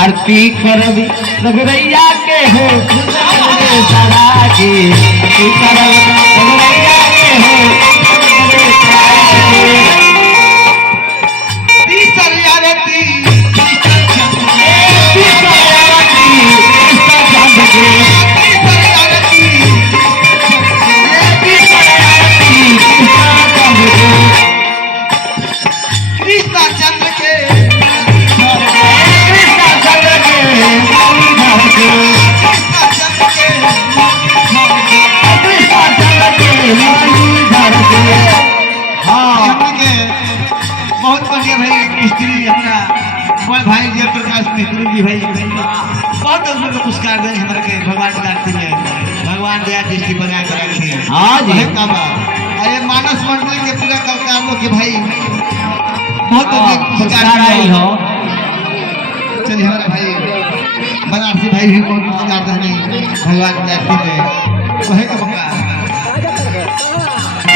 आरती करब रघुरैया के हो सदा की आरती करब रघुरैया के हो बहुत बढ़िया भाई मिस्त्री अपना बड़ भाई जयप्रकाश मिस्त्री जी भाई बहुत उसमें पुरस्कार दें हमारे के भगवान कार्तिक में भगवान दया दृष्टि बना कर रखे। हाँ जी अरे मानस मंडल के पूरा कलाकार लोग के भाई बहुत पुरस्कार आई हो। चलिए हमारे भाई बनारसी भाई भी बहुत पुरस्कार दें भगवान कार्तिक में वही का